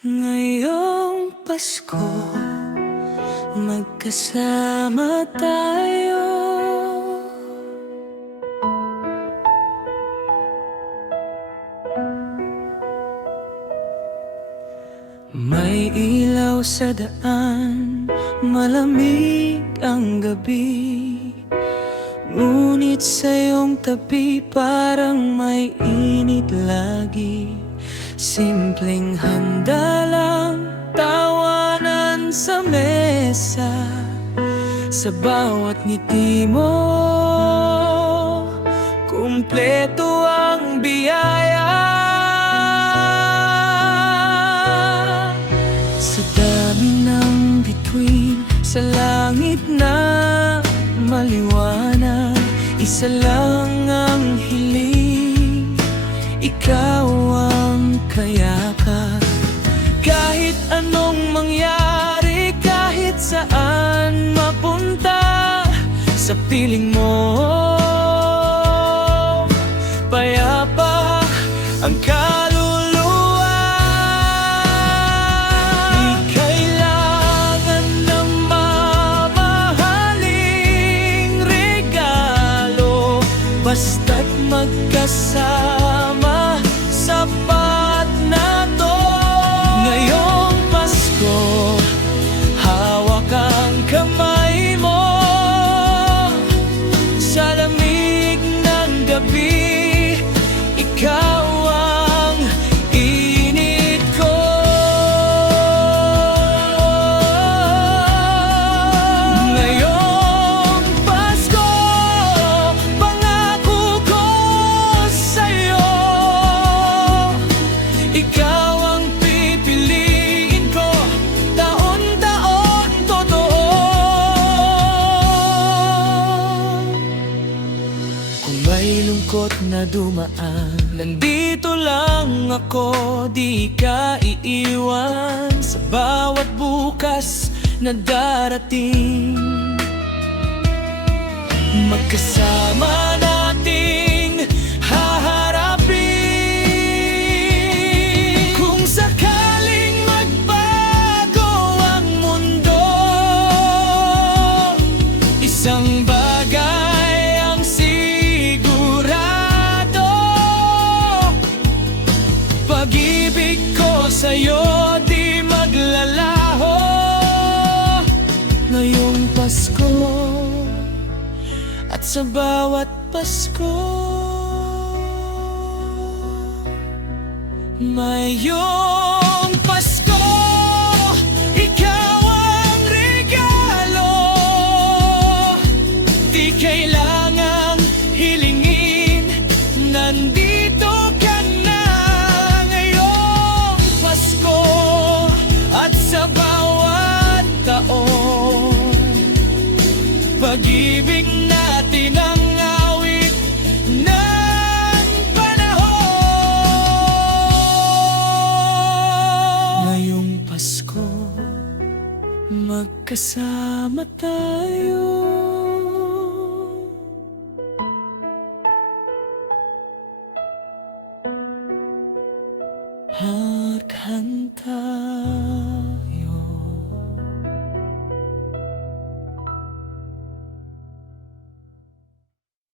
Ngayong Pasko, magkasama tayo. May ilaw sa daan, malamig ang gabi. Ngunit sa iyong tabi parang may init lagi. Simpleng handa lang, tawanan sa mesa. Sa bawat ngiti mo, kumpleto ang biyaya. Sa dami ng bituin, sa langit na maliwanag, isa lang ang hiling, ikaw ang kayakap. Kahit anong mangyari, kahit saan mapunta, sa piling mo payapa ang kaluluwa. Di kailangan ng mamahaling regalo, basta't magkasama, sapat na to. Ngayong Pasko, hawak ang kamay mo. Sa lamig ng gabi, ikaw ang init ko. Ngayong Pasko, pangako ko sa'yo, ikaw ang pipiliin ko, taon-taon totoo. Kung may lungkot na dumaan, nandito lang ako, di ka iiwan. Sa bawat bukas na darating, magkasama nating haharapin. Kung sakaling magbago ang mundo, isang bagay ang sigurado, pag-ibig ko sa'yo di maglalaho. Ngayong Pasko at sa bawat Pasko, ngayong Pasko, ikaw ang regalo. Di kailangang hilingin, nandito ka na. Ngayong Pasko at sa bawat taon, pag-ibig natin ang awit ng panahon. Ngayong Pasko, magkasama tayo. At hanta